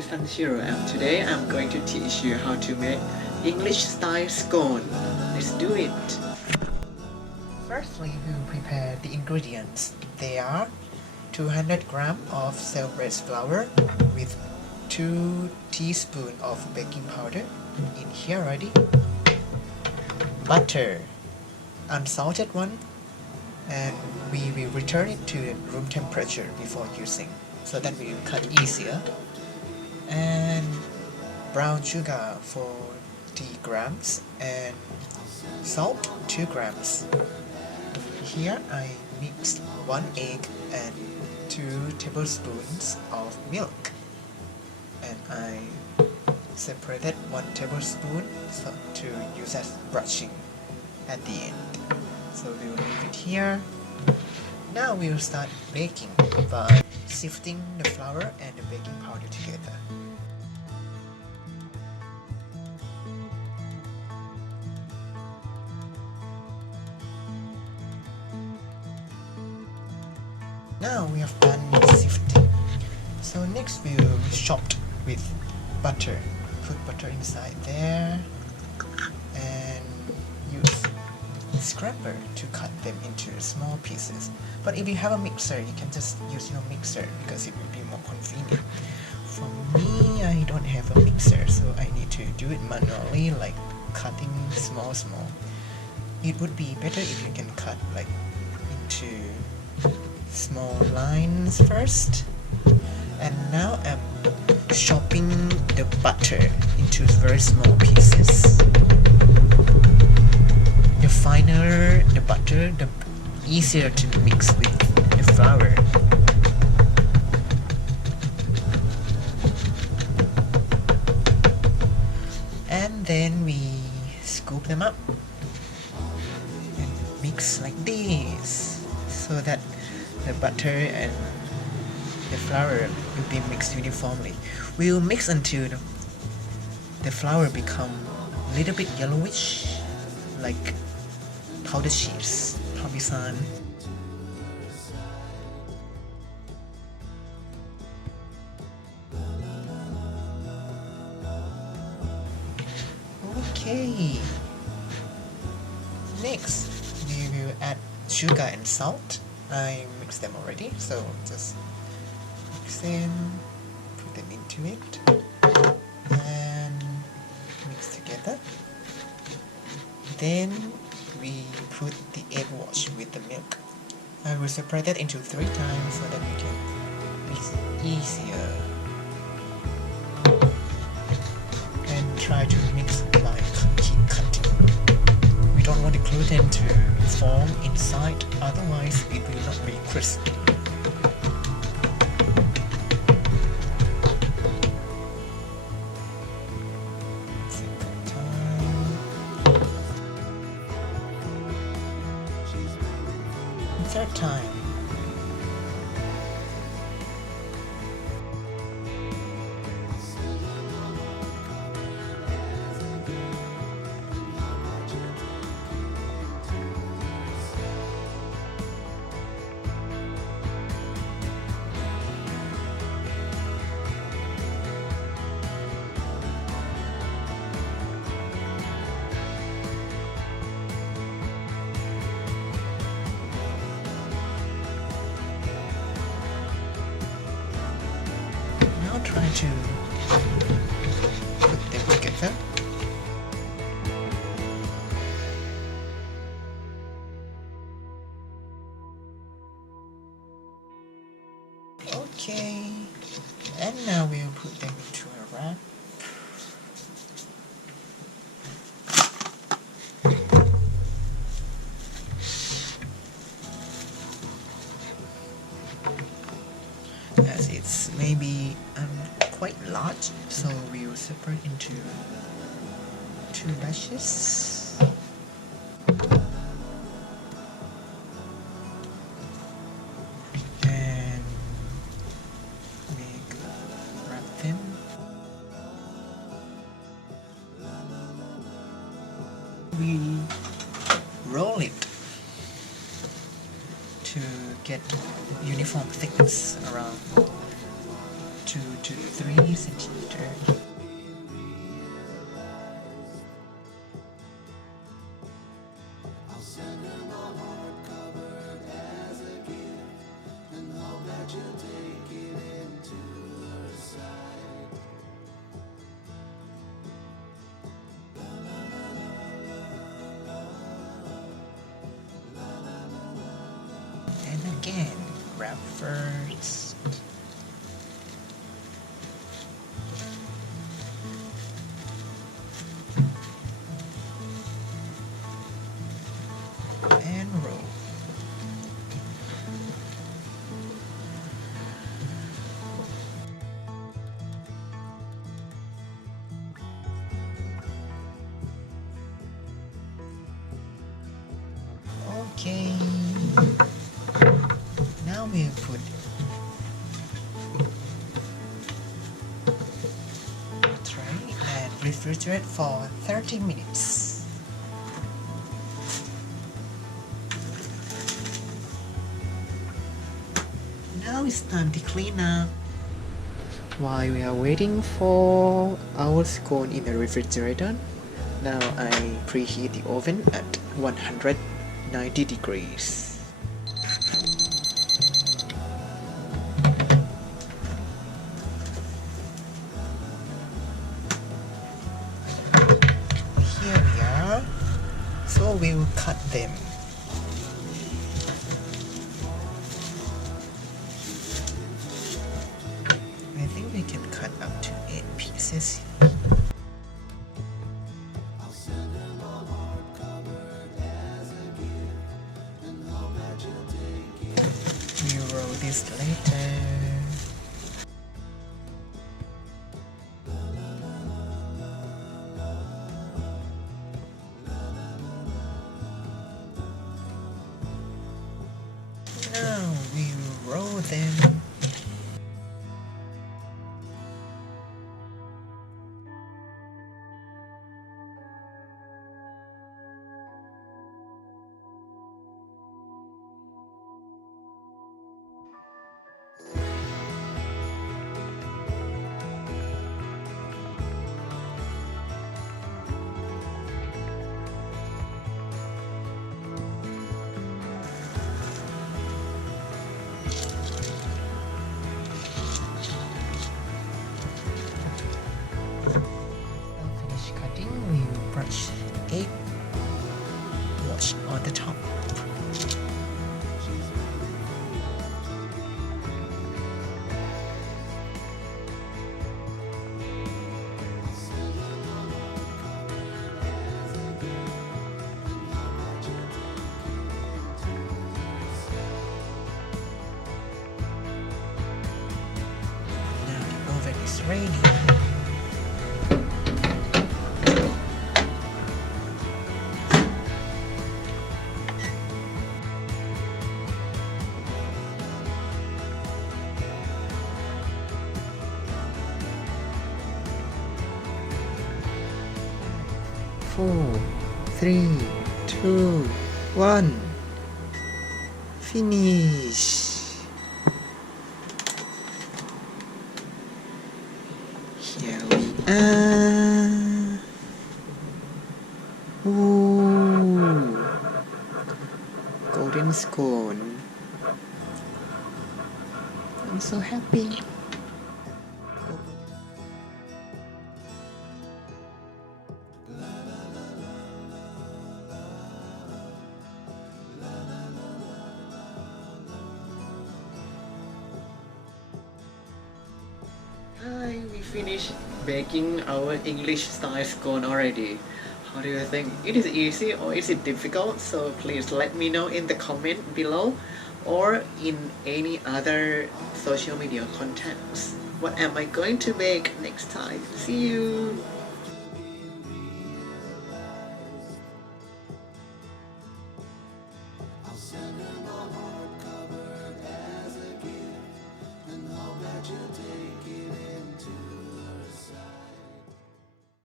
is Sanshiro and today I'm going to teach you how to make English style scone. Let's do it! Firstly, we will prepare the ingredients. They are 200 grams of self-raised flour with 2 teaspoons of baking powder in here already. Butter, unsalted one, and we will return it to room temperature before using so that we will cut easier. And brown sugar 40 grams and salt 2 grams. Here I mixed 1 egg and 2 tablespoons of milk, and I separated 1 tablespoon to use as brushing at the end. So we will leave it here. Now we will start baking by sifting the flour and the baking powder together. Now we have done sifting. So next we will chop with butter. Put butter inside there and use scraper to cut them into small pieces. But if you have a mixer, you can just use your mixer because it will be more convenient. For me, I don't have a mixer, so I need to do it manually, like cutting small. It would be better if you can cut like into small lines first. And now I'm chopping the butter into very small pieces. The finer the butter, the easier to mix with the flour. And then we scoop them up and mix like this so that the butter and the flour will be mixed uniformly. We will mix until the flour become a little bit yellowish, like powdered cheese, parmesan. Okay. Next, we will add sugar and salt. I mixed them already, so just mix them, put them into it, and mix together. Then we put the egg wash with the milk. I will separate it into 3 times so that we can mix it easier. And try to mix by keep cutting. We don't want the gluten to form inside, otherwise it will not be crispy. Second time. Third time. Try to put them together. Okay, and now we'll put them into a wrap. As it's maybe quite large, so we will separate into 2 batches. And wrap them. We roll it to get uniform thickness around to 3 centimeters. And again, wrap first. And roll. Okay. Now we'll put a tray and refrigerate for 30 minutes. Now it's time to clean up. While we are waiting for our scone in the refrigerator, now I preheat the oven at 190 degrees. Here we are. So we will cut them. I think we can cut up to 8 pieces. We'll roll this later. Now we'll roll them. Finish cutting, we'll brush egg wash on the top. Now the oven is ready. Four, 3, 2, 1. Finish. Here we are. Ooh. Golden scone. I'm so happy. Hi, we finished baking our English style scone already. How do you think? It is easy or is it difficult? So please let me know in the comment below or in any other social media contents. What am I going to bake next time? See you!